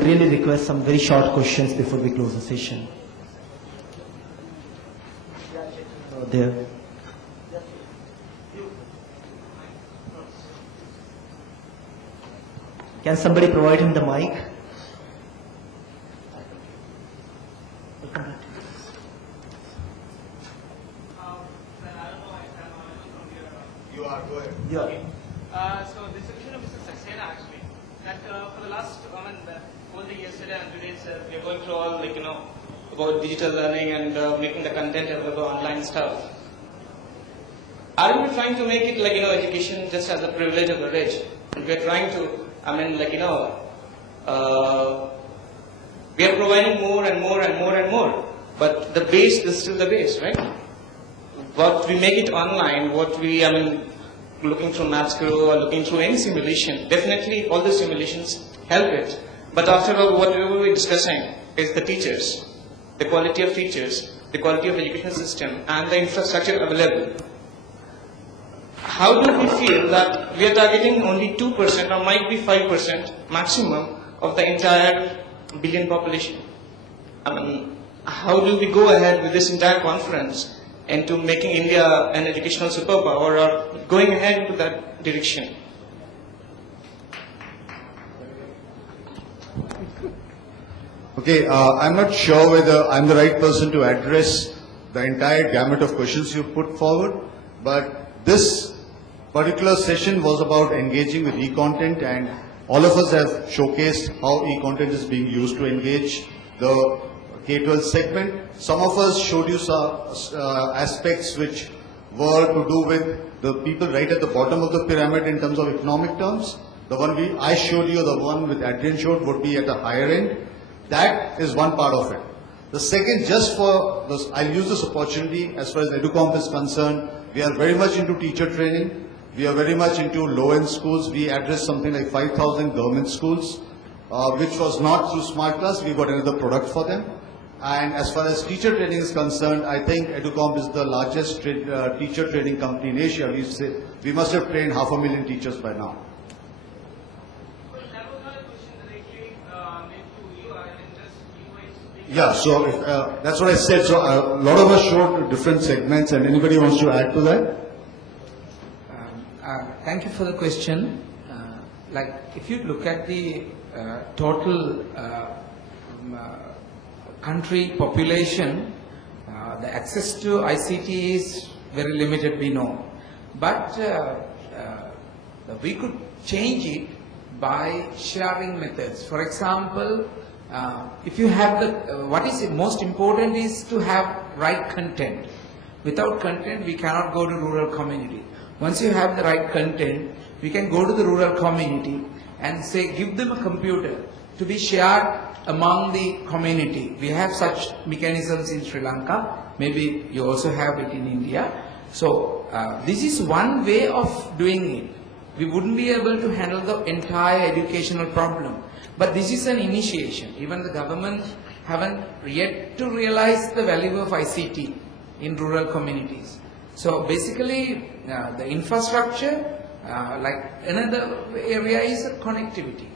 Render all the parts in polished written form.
would really request some very short questions before we close the session. There. Can somebody provide him the mic? You are, go ahead. Yeah. So this solution of Mr. Saxena actually, that for the last, all the yesterday and today itself, we are going through all about digital learning and making the content available online stuff. Are we trying to make it education just as a privilege of the rich? We are trying to, we are providing more and more and more and more, but the base is still the base, right? What we make it online, what we, looking through Mathscrew or looking through any simulation, definitely all the simulations help it. But after all, whatever we're discussing is the teachers, the quality of teachers, the quality of education system, and the infrastructure available. How do we feel that we are targeting only 2% or might be 5% maximum of the entire billion population? How do we go ahead with this entire conference into making India an educational superpower or going ahead into that direction? Okay, I'm not sure whether I'm the right person to address the entire gamut of questions you put forward, but this particular session was about engaging with e-content, and all of us have showcased how e-content is being used to engage the K-12 segment. Some of us showed you some aspects which were to do with the people right at the bottom of the pyramid in terms of economic terms. The one I showed you, the one with Adrian showed, would be at the higher end. That is one part of it. The second, just for this, I'll use this opportunity as far as EduComp is concerned. We are very much into teacher training. We are very much into low-end schools. We address something like 5,000 government schools, which was not through Smart Class. We got another product for them. And as far as teacher training is concerned, I think EduComp is the largest teacher training company in Asia. We must have trained 500,000 teachers by now. Well, that was not a question directly made to you. Yeah, so that's what I said. So a lot of us showed different segments, and anybody wants to add to that? Thank you for the question. If you look at the total country population, the access to ICT is very limited, we know. But we could change it by sharing methods. For example, if you have what is most important is to have right content. Without content, we cannot go to rural community. Once you have the right content, we can go to the rural community and say, give them a computer to be shared among the community. We have such mechanisms in Sri Lanka. Maybe you also have it in India. So this is one way of doing it. We wouldn't be able to handle the entire educational problem. But this is an initiation. Even the government haven't yet to realize the value of ICT in rural communities. So basically, the infrastructure, another area is connectivity.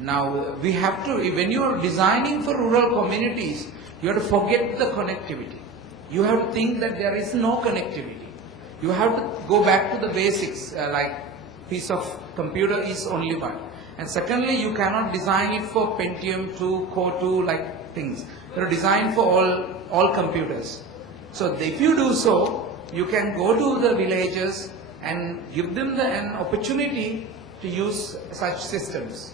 Now, we have to, when you are designing for rural communities, you have to forget the connectivity. You have to think that there is no connectivity. You have to go back to the basics, piece of computer is only one. And secondly, you cannot design it for Pentium 2, Core 2, things. You are designed for all computers. So if you do so, you can go to the villages and give them an opportunity to use such systems.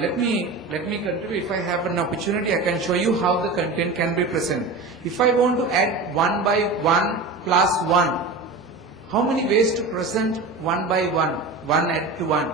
Let me contribute. If I have an opportunity, I can show you how the content can be present. If I want to add 1 by 1 plus 1, how many ways to present 1 by 1, 1 add to 1?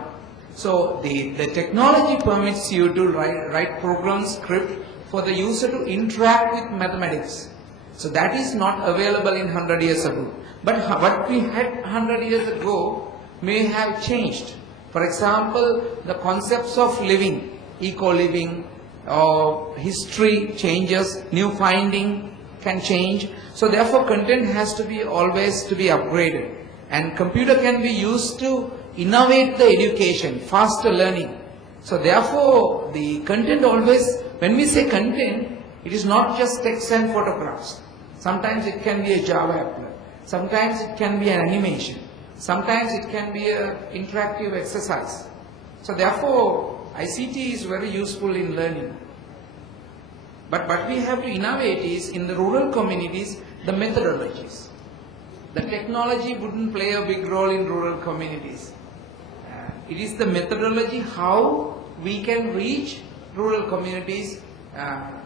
So the technology permits you to write program script for the user to interact with mathematics. So that is not available in 100 years ago. But what we had 100 years ago may have changed. For example, the concepts of living eco-living, or history changes, new finding can change. So therefore content has to be always to be upgraded. And computer can be used to innovate the education, faster learning. So therefore the content always, when we say content, it is not just text and photographs. Sometimes it can be a Java applet. Sometimes it can be an animation. Sometimes it can be an interactive exercise. So therefore, ICT is very useful in learning. But what we have to innovate is, in the rural communities, the methodologies. The technology wouldn't play a big role in rural communities. It is the methodology how we can reach rural communities,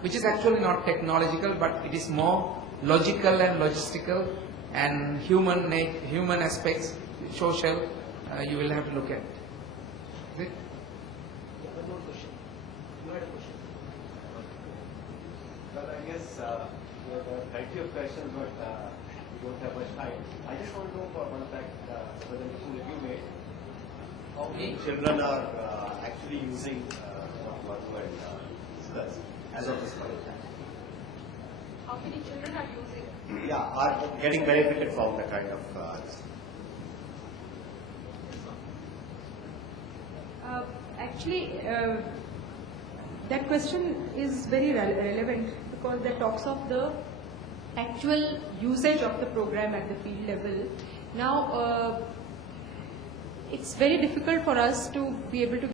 which is actually not technological, but it is more logical and logistical and human aspects, social, you will have to look at. Is it? One more question. You had a question. Well, I guess we have a variety of questions, but we don't have much time. I just want to know for one fact, the presentation that you made, how many children are actually using what Madhu and discussed as of this point in time? How many children are using? Yeah, are getting benefited from the kind of Actually, that question is very relevant because that talks of the actual usage of the program at the field level. Now, it's very difficult for us to be able to